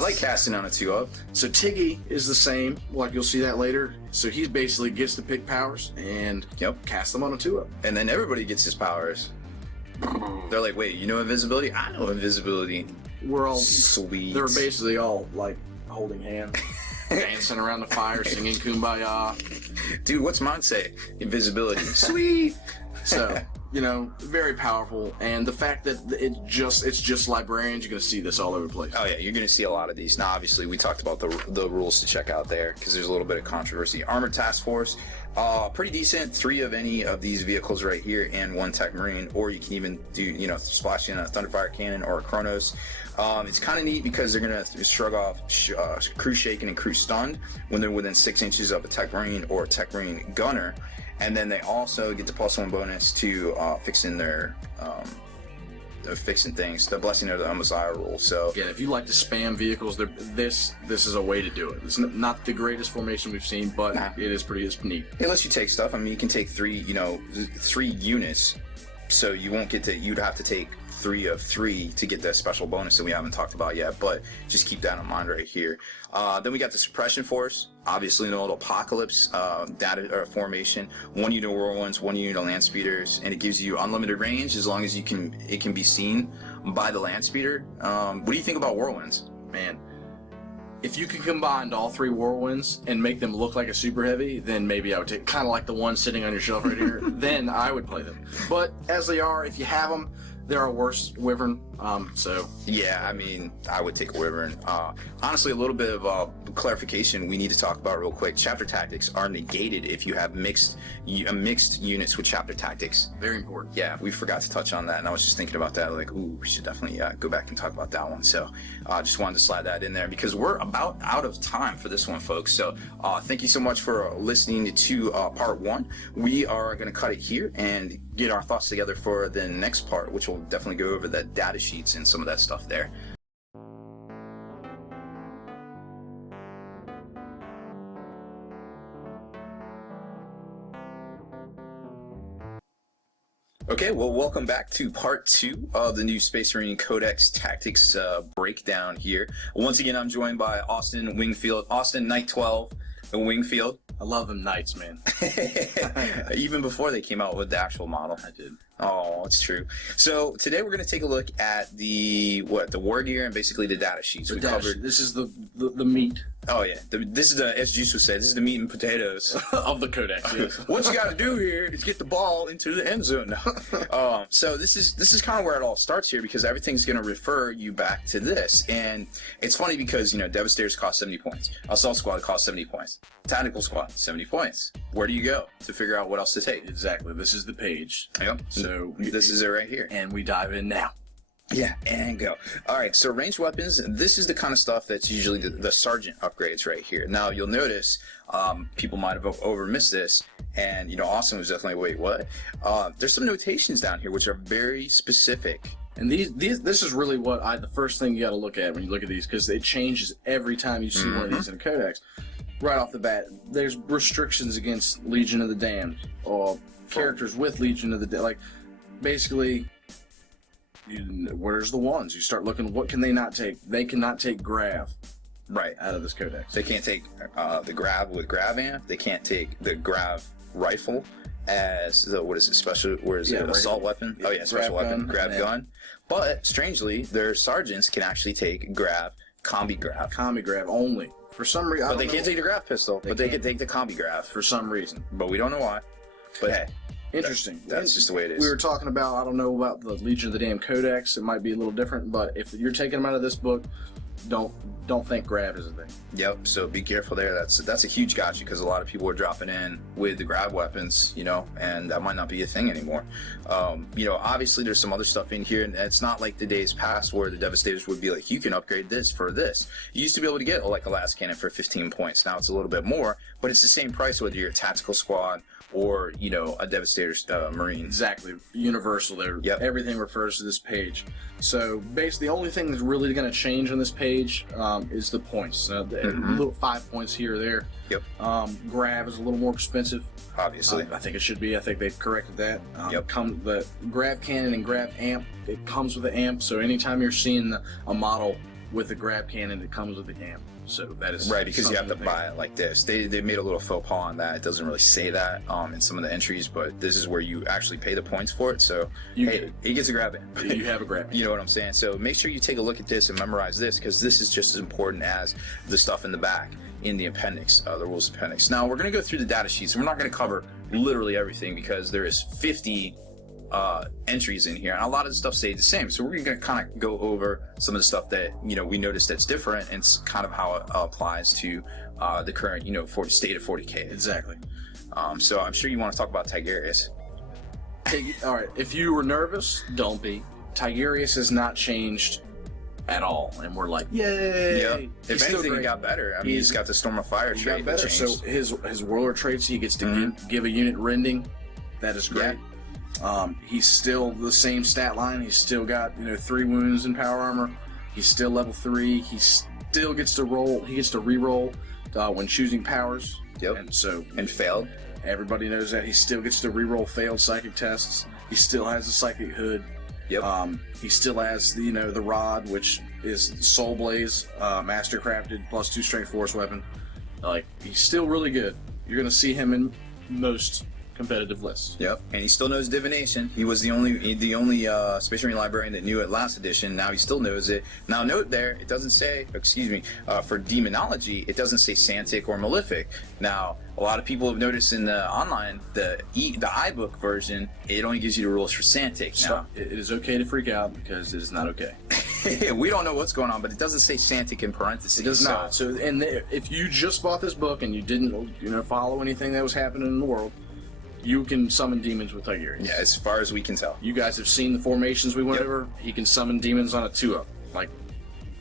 like casting on a 2-up. So Tiggy is the same, like you'll see that later. So he basically gets to pick powers and cast them on a 2-up. And then everybody gets his powers. They're like, wait, you know invisibility? I know invisibility. We're all sweet. They're basically all like holding hands, dancing around the fire, singing "Kumbaya." Dude, what's mine say? Invisibility. Sweet. So, you know, very powerful, and the fact that it's just librarians, you're gonna see this all over the place. Oh yeah, you're gonna see a lot of these. Now, obviously, we talked about the rules to check out there because there's a little bit of controversy. Armored Task Force, pretty decent. 3 of any of these vehicles right here, and 1 Tech Marine, or you can even do, you know, splash in a Thunderfire Cannon or a Chronos. It's kind of neat because they're gonna shrug off Crew Shaken and Crew Stunned when they're within 6 inches of a Tech Marine or a Tech Marine Gunner. And then they also get the +1 bonus to fixing their fixing things, the Blessing of the Messiah rule. So again, if you like to spam vehicles, this is a way to do it. It's not the greatest formation we've seen, but it's neat. It lets you take stuff. I mean, you can take 3 units, so you won't get to. You'd have to take 3 of 3 to get that special bonus that we haven't talked about yet. But just keep that in mind right here. Then we got the Suppression Force. Obviously, an old Apocalypse formation. 1 unit of Whirlwinds, 1 unit of Land Speeders, and it gives you unlimited range as long as it can be seen by the Land Speeder. What do you think about Whirlwinds? Man, if you could combine all 3 Whirlwinds and make them look like a super heavy, then maybe I would take, kind of like the one sitting on your shelf right here. Then I would play them. But as they are, if you have them, there are worse Wyvern. So yeah, I mean, I would take a Wyvern. Honestly, a little bit of clarification we need to talk about real quick. Chapter tactics are negated if you have mixed units with chapter tactics. Very important. Yeah, we forgot to touch on that, and I was just thinking about that. Like, ooh, we should definitely go back and talk about that one. So, just wanted to slide that in there because we're about out of time for this one, folks. So, thank you so much for listening to part 1. We are going to cut it here and get our thoughts together for the next part, which will definitely go over the data sheets and some of that stuff there. Okay, well, welcome back to part 2 of the new Space Marine Codex Tactics breakdown here. Once again, I'm joined by Austin Wingfield. Austin, Knight 12 and Wingfield. I love them Knights, man. Even before they came out with the actual model. I did. Oh, it's true. So today we're going to take a look at the wargear and basically the data sheets. We covered. This is the meat. Oh yeah, this is the, as Juice would say, this is the meat and potatoes of the Codex. Yes. What you got to do here is get the ball into the end zone. So this is kind of where it all starts here because everything's going to refer you back to this, and it's funny because Devastators cost 70 points, Assault Squad costs 70 points, Tactical Squad 70 points. Where do you go to figure out what else to take? Exactly. This is the page. Yep. So this is it right here, and we dive in now. Yeah, and go. All right, so ranged weapons, this is the kind of stuff that's usually the sergeant upgrades right here. Now, you'll notice people might have over-missed this, and, Austin was definitely, wait, what? There's some notations down here which are very specific. And this is really the first thing you got to look at when you look at these, because it changes every time you see one of these in a Codex. Right off the bat, there's restrictions against Legion of the Damned, or characters with Legion of the Damned. Like, basically, where's the ones? You start looking, what can they not take? They cannot take Grav out of this Codex. They can't take the Grav with Grav amp. They can't take the Grav rifle as the, assault weapon? Oh yeah, special weapon, Grav gun. But, strangely, their sergeants can actually take Grav, Combi Grav. Combi Grav only. For some reason. But they can't take the Grav pistol, but they can take the Combi Grav. For some reason. But we don't know why. But hey. Interesting. That's just the way it is. We were talking about, I don't know about the Legion of the Damned Codex. It might be a little different, but if you're taking them out of this book, don't think Grav is a thing. Yep. So be careful there. That's a huge gotcha because a lot of people are dropping in with the Grav weapons, and that might not be a thing anymore. Obviously there's some other stuff in here, and it's not like the days past where the Devastators would be like, you can upgrade this for this. You used to be able to get like a last cannon for 15 points. Now it's a little bit more, but it's the same price whether you're a Tactical Squad or a Devastator's Marine. Exactly. Universal there. Yep. Everything refers to this page. So basically the only thing that's really going to change on this page page is the points. Little 5 points here or there. Yep. Grav is a little more expensive. Obviously. I think it should be. I think they've corrected that. Yep. The Grav Cannon and Grav Amp, it comes with the amp. So anytime you're seeing a model with the Grav Cannon, it comes with the amp. So that is right, because you have to buy it like this. They made a little faux pas on that. It doesn't really say that in some of the entries, but this is where you actually pay the points for it. So he gets a Grav Amp. You have a Grav Amp. You know what I'm saying? So make sure you take a look at this and memorize this, because this is just as important as the stuff in the back in the appendix, the rules appendix. Now we're going to go through the data sheets, and we're not going to cover literally everything because there is 50 entries in here, and a lot of the stuff stayed the same. So we're going to kind of go over some of the stuff that we noticed that's different, and it's kind of how it applies to the current state of 40k. Exactly. So I'm sure you want to talk about Tigurius. All right. If you were nervous, don't be. Tigurius has not changed at all, and we're like, yay! Yeah. If anything, he got better. I mean, he's got the Storm of Fire trait. Got better. So his warlord traits, he gets to give a unit rending. That is great. Yeah. He's still the same stat line. He's still got 3 wounds in power armor. He's still level 3. He still gets to roll. He gets to re-roll when choosing powers. Yep. And failed. Everybody knows that. He still gets to re-roll failed psychic tests. He still has a psychic hood. Yep. He still has the rod, which is Soul Blaze, master crafted +2 strength force weapon. He's still really good. You're gonna see him in most competitive lists. Yep, and he still knows divination. He was the only Space Marine librarian that knew it last edition. Now he still knows it. Now note there, it doesn't say, for demonology, it doesn't say Santic or Malefic. Now, a lot of people have noticed in the online, the iBook version, it only gives you the rules for Santic. Now, it is okay to freak out because it is not okay. We don't know what's going on, but it doesn't say Santic in parentheses. It does not. So, if you just bought this book and you didn't, follow anything that was happening in the world, you can summon demons with Tigurius. Yeah, as far as we can tell. You guys have seen the formations we went over. He can summon demons on a 2-up.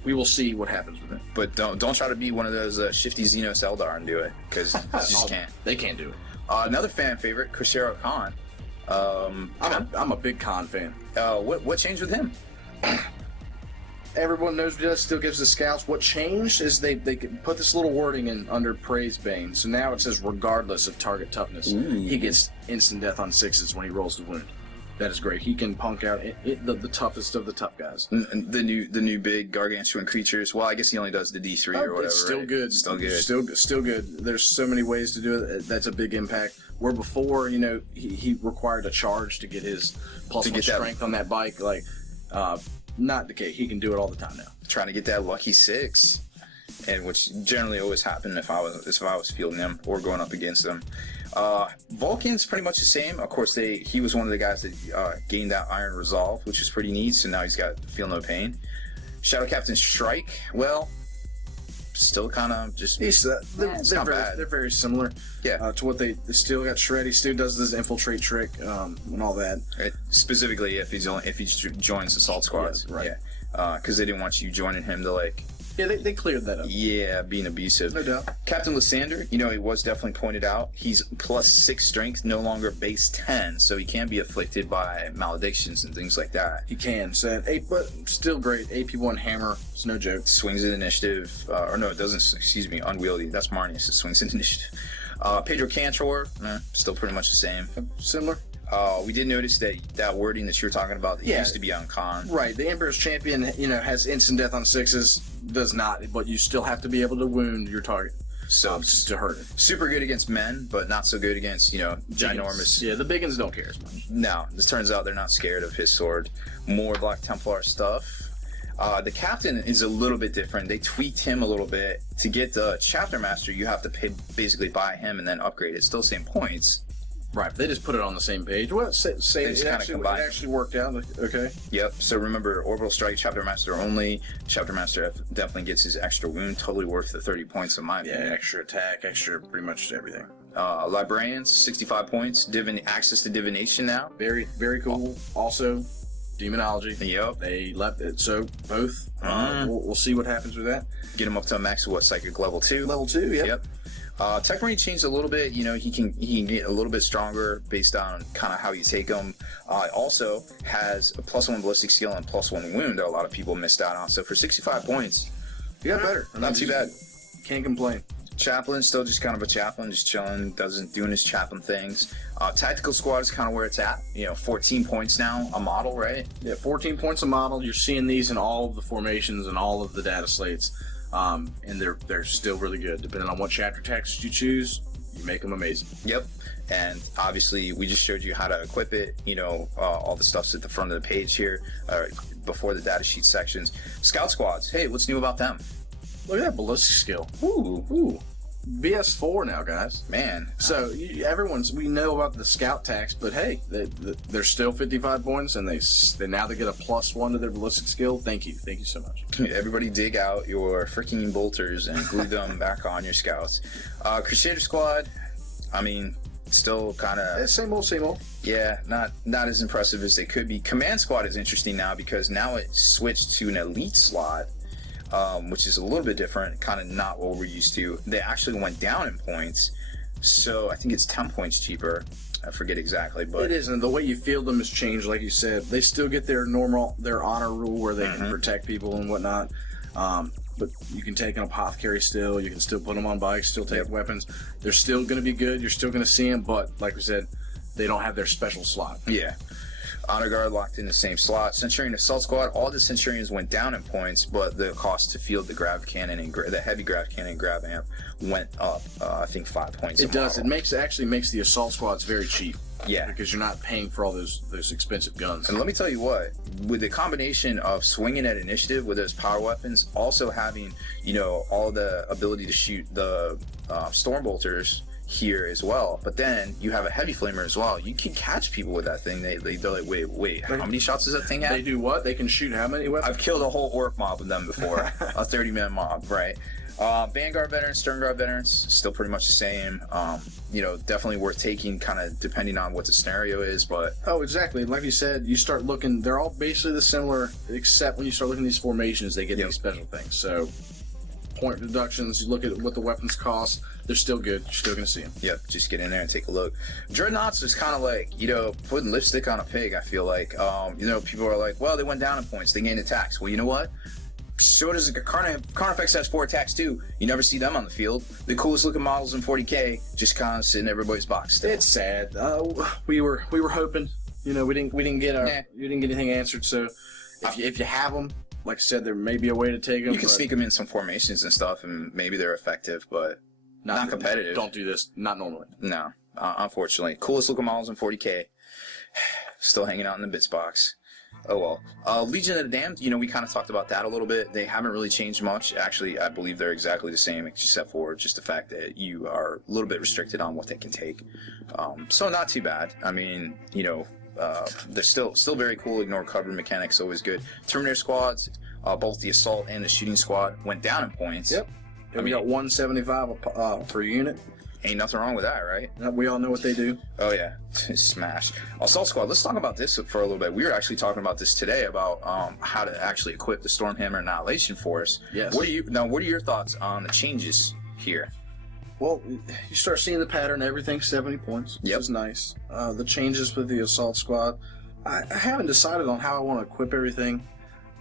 We will see what happens with it. But don't try to be one of those shifty Xenos Eldar and do it, because you just can't. They can't do it. Another fan favorite, Crusader Khan. I'm a big Khan fan. What changed with him? Everyone knows he still gives the scouts. What changed is they can put this little wording in under Praise Bane. So now it says regardless of target toughness. He gets instant death on 6s when he rolls the wound. That is great. He can punk out the toughest of the tough guys. And the new big gargantuan creatures. Well, I guess he only does the D3 or whatever. It's still right? good. Still good. Still good. There's so many ways to do it. That's a big impact. Where before, he required a charge to get his +1 strength on that bike. Not the case. He can do it all the time now. Trying to get that lucky 6, and which generally always happened if I was fielding him or going up against them. Vulcan's pretty much the same. Of course, he was one of the guys that gained that Iron Resolve, which is pretty neat. So now he's got Feel No Pain. Shadow Captain Strike, well, still kind of just. They're very similar. Yeah. To what they still got Shred. He still does this infiltrate trick and all that. Right. Specifically, if he joins assault squads, right? Yeah. Because they didn't want you joining him to Yeah, they cleared that up. Yeah, being abusive. No doubt. Captain Lysander, he was definitely pointed out. He's +6 strength, no longer base 10, so he can be afflicted by maledictions and things like that. He can. So, but still great. AP1 hammer. It's no joke. Swings in initiative. Or no, it doesn't. Excuse me, unwieldy. That's Marnius. It swings in initiative. Pedro Cantor, still pretty much the same. Similar. We did notice that wording that you were talking about that used to be on Khan. Right. The Emperor's Champion, has instant death on 6s. Does not, but you still have to be able to wound your target. So to hurt it. Super good against men, but not so good against, ginormous. Yeah, the biggins don't care as much. No, this turns out they're not scared of his sword. More Black Templar stuff. The captain is a little bit different. They tweaked him a little bit. To get the chapter master, you have to basically buy him and then upgrade it. Still same points. Right, but they just put it on the same page. Well, it actually worked out. Okay. Yep. So remember, Orbital Strike, Chapter Master only. Chapter Master definitely gets his extra wound. Totally worth the 30 points in my opinion. Yeah, extra attack, extra pretty much everything. Librarians, 65 points. Access to divination now. Very, very cool. Also, demonology. Yep. They left it. So both. We'll see what happens with that. Get him up to a max of psychic level 2. Level 2. Yep. Yep. Tech Marine changed a little bit. He can get a little bit stronger based on kind of how you take him. Also has a +1 ballistic skill and +1 wound that a lot of people missed out on. So for 65 points, You got better. Not too bad. Can't complain. Chaplain, still just kind of a chaplain, just chilling, doing his chaplain things. Tactical squad is kind of where it's at. 14 points now, a model, right? Yeah, 14 points a model. You're seeing these in all of the formations and all of the data slates, and they're still really good. Depending on what chapter text you choose, you make them amazing. Yep. And obviously, we just showed you how to equip it. All the stuff's at the front of the page here, before the datasheet sections. Scout squads. Hey, what's new about them? Look at that ballistic skill. Ooh. BS4 now, guys. Man. So we know about the scout tax, but hey, they're still 55 points, and they now get a +1 to their ballistic skill. Thank you so much. Everybody dig out your freaking bolters and glue them back on your scouts. Crusader squad, I mean, still kind of same old. Yeah, not as impressive as they could be. Command squad is interesting now because now it switched to an elite slot. Which is a little bit different, kind of not what we're used to. They actually went down in points, so I think it's 10 points cheaper. I forget exactly, but it isn't. The way you field them has changed, like you said. They still get their honor rule where they can protect people and whatnot. But you can take an apothecary still. You can still put them on bikes, still take weapons. They're still going to be good. You're still going to see them, but like we said, they don't have their special slot. Yeah. Honor Guard locked in the same slot. Centurion Assault Squad, all the Centurions went down in points, but the cost to field the grav cannon and the heavy grav cannon and grav amp went up, I think 5 points. It does. It actually makes the Assault Squads very cheap. Yeah. Because you're not paying for all those expensive guns. And let me tell you what, with the combination of swinging at initiative with those power weapons, also having, all the ability to shoot the storm bolters here as well, but then you have a heavy flamer as well. You can catch people with that thing. They're like, wait, how many shots does that thing have? They do what? They can shoot how many weapons? I've killed a whole orc mob with them before. A 30-man mob, right? Vanguard veterans, Stern Guard veterans, still pretty much the same. Definitely worth taking, kind of depending on what the scenario is, but oh, exactly. Like you said, you start looking, they're all basically the similar, except when you start looking at these formations, they get these special things. So point deductions, you look at what the weapons cost, they're still good. You're still going to see them. Yep, just get in there and take a look. Dreadnoughts is kind of like, putting lipstick on a pig, I feel like. People are like, well, they went down in points. They gained attacks. Well, you know what? So does Carnifex has 4 attacks too. You never see them on the field. The coolest looking models in 40k just kind of sit in everybody's box still. It's sad. We were hoping. We didn't get anything answered. So if you have them, like I said, there may be a way to take them. You can sneak them in some formations and stuff, and maybe they're effective, but not competitive. Don't do this. Not normally. No, unfortunately. Coolest looking models in 40k. Still hanging out in the bits box. Oh well. Legion of the Damned, we kind of talked about that a little bit. They haven't really changed much. Actually, I believe they're exactly the same, except for just the fact that you are a little bit restricted on what they can take. So not too bad. I mean, they're still very cool. Ignore cover mechanics, always good. Terminator squads, both the assault and the shooting squad went down in points. Yep. We got 175 per unit. Ain't nothing wrong with that, right? We all know what they do. Oh yeah, smash. Assault squad. Let's talk about this for a little bit. We were actually talking about this today about how to actually equip the Stormhammer Annihilation Force. Yes. What are your thoughts on the changes here? Well, you start seeing the pattern. Everything's 70 points, which is nice. The changes with the assault squad. I haven't decided on how I want to equip everything.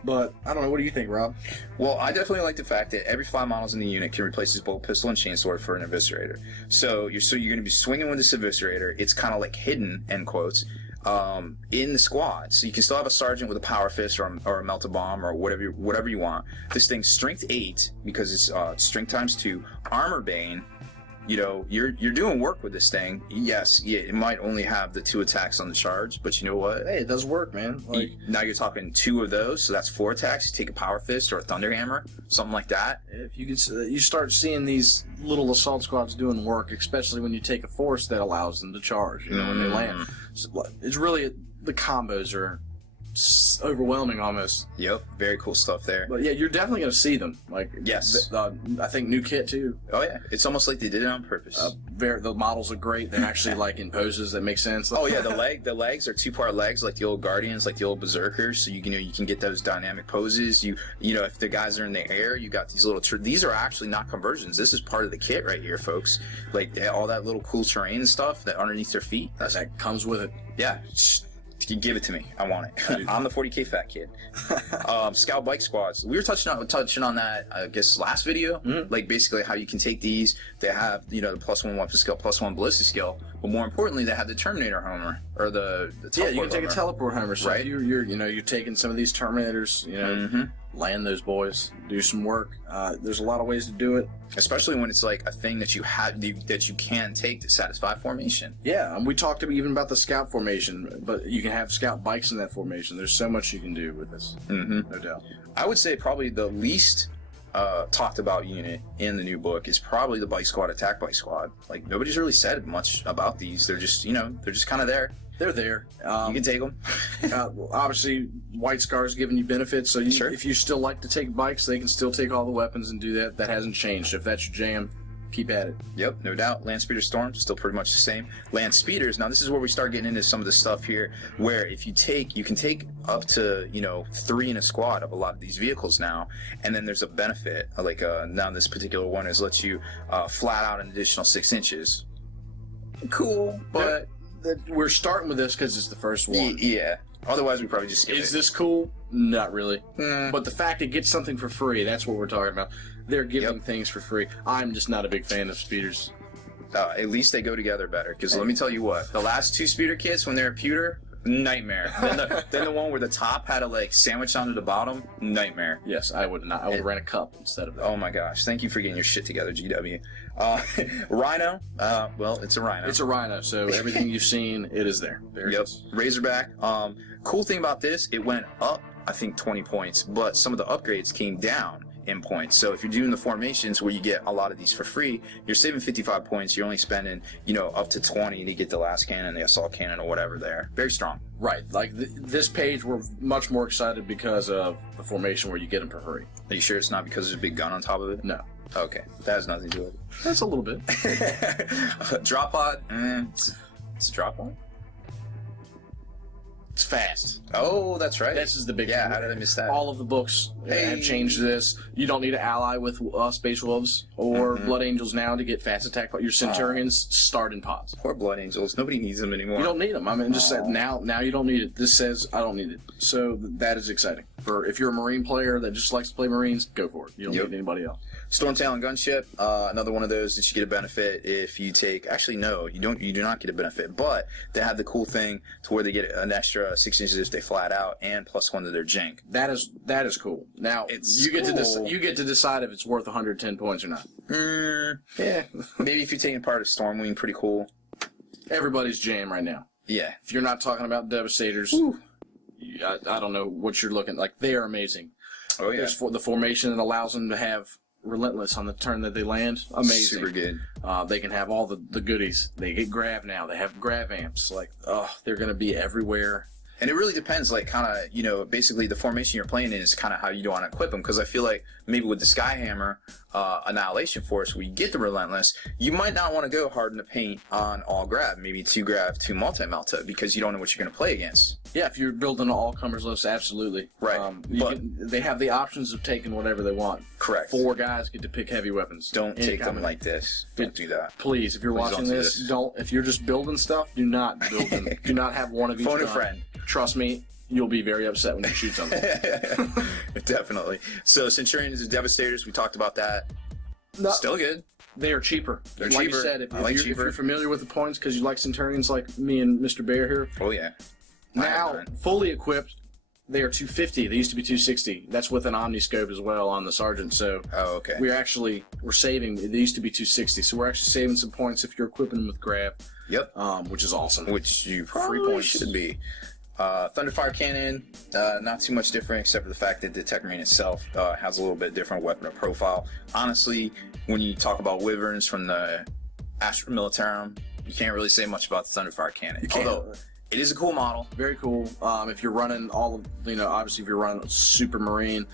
But I don't know. What do you think, Rob? Well, I definitely like the fact that every 5 models in the unit can replace his bolt pistol and chainsword for an eviscerator. So you're going to be swinging with this eviscerator. It's kind of like hidden, end quotes, in the squad. So you can still have a sergeant with a power fist or a melta bomb or whatever you want. This thing's strength 8 because it's strength times 2, armor bane. You're doing work with this thing. Yes, it might only have the 2 attacks on the charge, but you know what? Hey, it does work, man. Now you're talking 2 of those, so that's 4 attacks. You take a power fist or a thunder hammer, something like that. If you start seeing these little assault squads doing work, especially when you take a force that allows them to charge. When they land, it's really the combos are overwhelming almost. Yep, very cool stuff there. But yeah, you're definitely going to see them. Yes, I think new kit too. Oh yeah, it's almost like they did it on purpose. The models are great. They're actually in poses that make sense. Oh yeah, the legs are 2-part legs like the old Guardians, like the old Berserkers. So you can get those dynamic poses. If the guys are in the air, you got these little. These are actually not conversions. This is part of the kit right here, folks. Like all that little cool terrain and stuff that underneath their feet. That comes with it. Yeah. Give it to me. I want it. I'm the 40k fat kid. Scout bike squads. We were touching on that, I guess, last video. Like basically how you can take these. They have the +1 weapon skill, +1 ballistic skill, but more importantly, they have the Terminator Homer or the teleport you can take Homer. a teleport Homer. So right? if you're taking some of these Terminators, land those boys, do some work. There's a lot of ways to do it. Especially when it's like a thing that you have that you can take to satisfy formation. Yeah, and we talked even about the scout formation, but you can have scout bikes in that formation. There's so much you can do with this, no doubt. I would say probably the least talked about unit in the new book is probably the bike squad, attack bike squad. Like nobody's really said much about these. They're just they're just kind of there. They're there. You can take them. Obviously, White Scar's giving you benefits, so Sure. if you still like to take bikes, they can still take all the weapons and do that. That hasn't changed. If that's your jam, keep at it. Yep, no doubt. Land Speeder Storm, still pretty much the same. Land Speeders, now this is where we start getting into some of the stuff here, where if you can take up to, 3 in a squad of a lot of these vehicles now, and then there's a benefit, like now this particular one is lets you flat out an additional 6 inches. Cool, but... We're starting with this because it's the first one. Yeah. Otherwise, we probably just skip it. Is this cool? Not really. But the fact it gets something for free, that's what we're talking about. They're giving things for free. I'm just not a big fan of speeders. At least they go together better, because let me tell you what, the last 2 speeder kits, when they're at pewter, nightmare. then the one where the top had a sandwich onto the bottom, nightmare. Yes, I would not. I would rent a cup instead of that. Oh my gosh, thank you for getting your shit together, GW. Rhino, well, it's a Rhino. It's a Rhino, so everything you've seen, it is there. There it is. Razorback. Cool thing about this, it went up, I think, 20 points, but some of the upgrades came down in points. So if you're doing the formations where you get a lot of these for free, you're saving 55 points. You're only spending, up to 20 to get the last cannon, the assault cannon, or whatever there. Very strong. Right. Like this page, we're much more excited because of the formation where you get them for free. Are you sure it's not because there's a big gun on top of it? No. Okay. That has nothing to do with it. That's a little bit. Drop pod? It's a drop pod? It's fast. Oh, that's right. This is the big Yeah, thing. how did I miss that? All of the books have changed this. You don't need to ally with Space Wolves or Blood Angels now to get fast attack. Your Centurions start in pods. Poor Blood Angels. Nobody needs them anymore. You don't need them. I mean, just said now you don't need it. This says I don't need it. So that is exciting. For if you're a Marine player that just likes to play Marines, go for it. You don't need anybody else. Stormtail and Gunship, another one of those that you get a benefit if you take. Actually, no, you don't. You do not get a benefit, but they have the cool thing to where they get an extra 6 inches if they flat out and +1 to their jank. That is cool. Now you get to decide if it's worth 110 points or not. Yeah, maybe if you're taking part of Stormwing, pretty cool. Everybody's jam right now. Yeah, if you're not talking about Devastators, I don't know what you're looking like. They are amazing. Oh yeah, there's the formation that allows them to have Relentless on the turn that they land. Amazing. Super good. They can have all the goodies. They get grav now. They have grav amps. They're going to be everywhere. And it really depends, basically the formation you're playing in is kind of how you want to equip them. Because I feel like maybe with the Skyhammer Annihilation Force, where you get the Relentless, you might not want to go hard in the paint on all grav. Maybe 2 grav, 2 multi-melta, because you don't know what you're going to play against. Yeah, if you're building an all-comers list, absolutely. Right. They have the options of taking whatever they want. Correct. 4 guys get to pick heavy weapons. Don't take them like this. Don't do that. Please, if you're watching this, don't. If you're just building stuff, do not build them. Do not have one of each. Phone a friend. Trust me, you'll be very upset when you shoot something. Definitely. So Centurions and Devastators, we talked about that. No, still good. They are cheaper. They're like cheaper. You said, if you're familiar with the points because you like Centurions like me and Mr. Bear here. Oh yeah. Now, fully equipped, they are 250. They used to be 260. That's with an Omniscope as well on the Sergeant. So okay. We're saving. They used to be 260. So we're actually saving some points if you're equipping them with grav. Yep. Which is awesome. Which you probably should be. Thunderfire Cannon, not too much different except for the fact that the Tech Marine itself has a little bit different weapon profile. Honestly, when you talk about Wyverns from the Astra Militarum, you can't really say much about the Thunderfire Cannon. Although it is a cool model. Very cool. If you're running obviously if you're running Super Marine,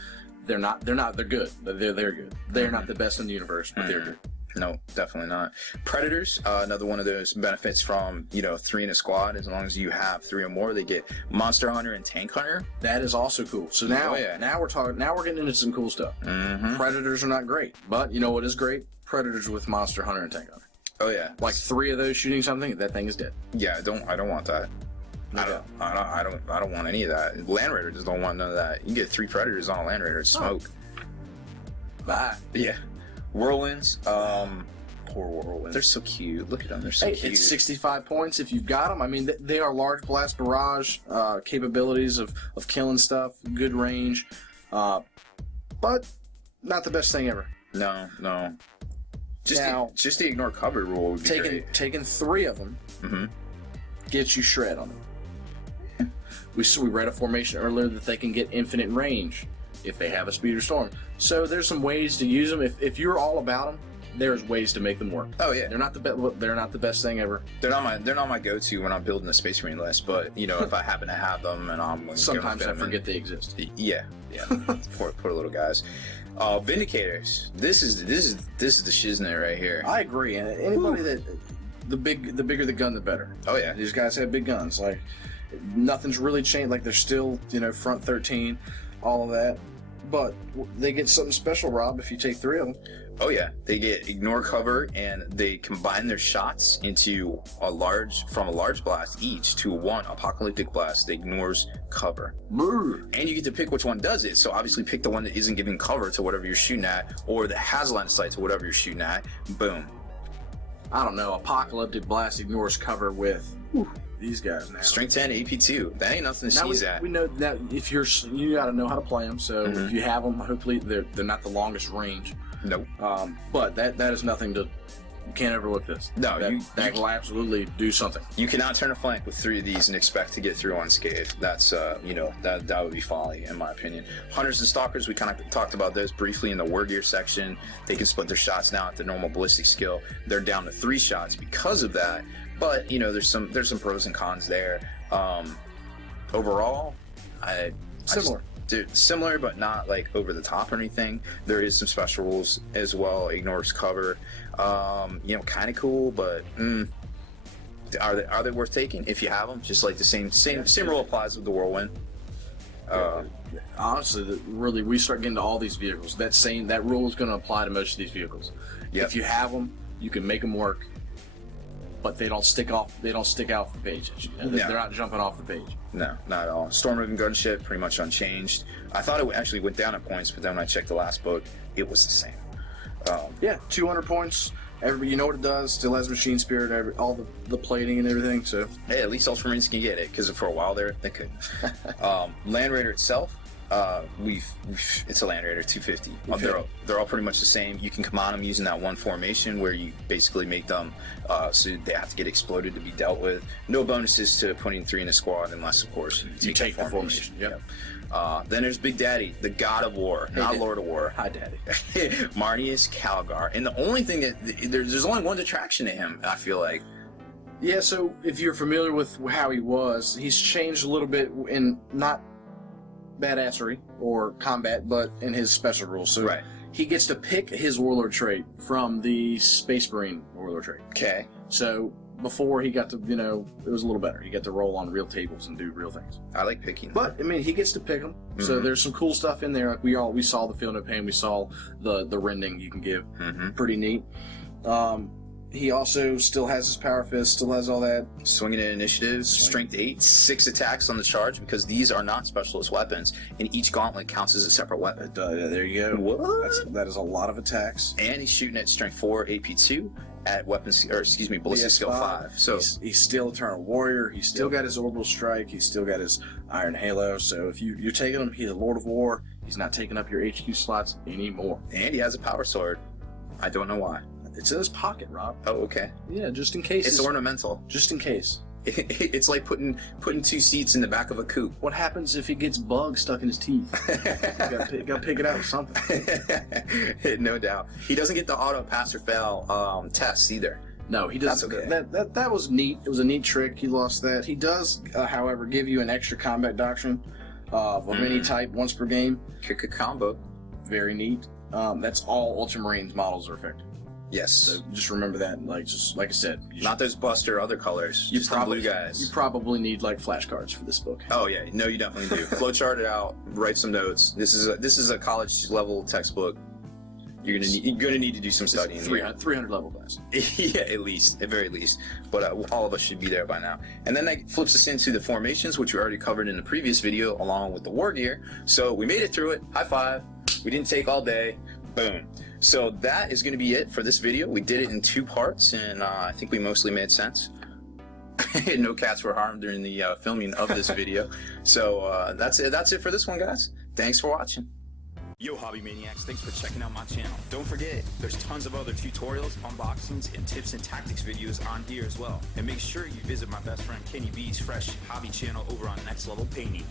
they're good. They're good. They're not the best in the universe, but they're good. No, definitely not. Predators, another one of those benefits from 3 in a squad. As long as you have 3 or more, they get Monster Hunter and Tank Hunter. That is also cool. So now, now we're talking. Now we're getting into some cool stuff. Predators are not great, but you know what is great? Predators with Monster Hunter and Tank Hunter. Oh yeah, like 3 of those shooting something, that thing is dead. Yeah, I don't want that. I don't want any of that. Land Raider just don't want none of that. You can get 3 Predators on a Land Raider, smoke. Bye. Yeah. Whirlwinds, poor Whirlwinds. They're so cute. Look at them, they're so cute. It's 65 points if you've got them. I mean, they are large blast barrage, capabilities of killing stuff, good range, but not the best thing ever. No. Now, Just the ignore cover rule would be great. Taking 3 of them gets you shred on them. We read a formation earlier that they can get infinite range if they have a speed or storm. So there's some ways to use them. If you're all about them, there's ways to make them work. Oh yeah, they're not the best thing ever. They're not my go-to when I'm building a Space Marine list. But you know, if I happen to have them and I'm sometimes I forget they exist. Yeah. Poor little guys. Vindicators. This is the shiznit right here. I agree, and anybody that the bigger the gun, the better. Oh yeah, these guys have big guns. Like nothing's really changed. Like they're still front 13, all of that. But they get something special, Rob, if you take 3 of them. Oh yeah, they get ignore cover, and they combine their shots into a large blast each to 1 apocalyptic blast that ignores cover. And you get to pick which one does it. So obviously pick the one that isn't giving cover to whatever you're shooting at, or that has line of sight to whatever you're shooting at. Boom. I don't know. Apocalyptic blast ignores cover with these guys now. Strength 10, AP2. That ain't nothing to sneeze at. We know that if you got to know how to play them. So if you have them, hopefully they're not the longest range. Nope. But that is nothing to. You can't overlook this. No, that will absolutely do something. You cannot turn a flank with 3 of these and expect to get through unscathed. That's that would be folly in my opinion. Hunters and Stalkers, we kind of talked about those briefly in the wargear section. They can split their shots now at the normal ballistic skill. They're down to 3 shots because of that. But there's some pros and cons there. Overall, similar, but not like over the top or anything. There is some special rules as well. Ignores cover. Kind of cool, but are they worth taking if you have them? Just like the same rule applies with the Whirlwind. Honestly, really, we start getting to all these vehicles. That rule is going to apply to most of these vehicles. Yep. If you have them, you can make them work, but they don't stick off. They don't stick out the pages. They're not jumping off the page. No, not at all. Storm moving gunship, pretty much unchanged. I thought it actually went down at points, but then when I checked the last book, it was the same. 200 points. You know what it does. Still has machine spirit. All the plating and everything. So hey, at least Ultramarines can get it, because for a while there they couldn't. Land Raider itself, it's a Land Raider 250. They're all pretty much the same. You can command them using that one formation where you basically make them so they have to get exploded to be dealt with. No bonuses to putting 3 in a squad unless, of course, you take the formation. Yep. Then there's Big Daddy, the God of War, not Lord of War. Hi, Daddy. Marnius Calgar. And the only thing that there's only one detraction to him, I feel like. Yeah, so if you're familiar with how he was, he's changed a little bit in not badassery or combat, but in his special rules. So he gets to pick his warlord trait from the Space Marine warlord trait. Okay. So before he got to, it was a little better. He got to roll on real tables and do real things. I like picking. But I mean, he gets to pick them. So there's some cool stuff in there. Like we saw the Feel No Pain. We saw the rending you can give. Pretty neat. He also still has his Power Fist, still has all that. Swinging in initiatives, Strength 8, 6 attacks on the charge, because these are not specialist weapons, and each gauntlet counts as a separate weapon. There you go. What? That is a lot of attacks. And he's shooting at Strength 4, AP2, at ballistic skill 5. So he's still Eternal Warrior. He's still got his Orbital Strike. He's still got his Iron Halo. So if you're taking him, he's a Lord of War. He's not taking up your HQ slots anymore. And he has a Power Sword. I don't know why. It's in his pocket, Rob. Oh, okay. Yeah, just in case. It's ornamental. Just in case. It's like putting 2 seats in the back of a coupe. What happens if he gets bugs stuck in his teeth? You gotta pick it out with something. No doubt. He doesn't get the auto pass or fail tests either. No, he doesn't. That's okay. That was neat. It was a neat trick. He lost that. He does, however, give you an extra combat doctrine of any type once per game. Kick a combo. Very neat. That's all Ultramarines models are effective. Yes. So just remember that. Just like I said, not those Buster other colors. Just the blue guys. You probably need flashcards for this book. Oh yeah, no, you definitely do. Flowchart it out. Write some notes. This is a college level textbook. you're gonna need to do some studying. 300 level guys. Yeah, at very least. But all of us should be there by now. And then that flips us into the formations, which we already covered in the previous video, along with the war gear. So we made it through it. High five. We didn't take all day. Boom. So that is going to be it for this video. We did it in 2 parts, and I think we mostly made sense. No cats were harmed during the filming of this video. So that's it. That's it for this one, guys. Thanks for watching. Yo, Hobby Maniacs, thanks for checking out my channel. Don't forget, there's tons of other tutorials, unboxings, and tips and tactics videos on here as well. And make sure you visit my best friend Kenny B's Fresh Hobby channel over on Next Level Painting.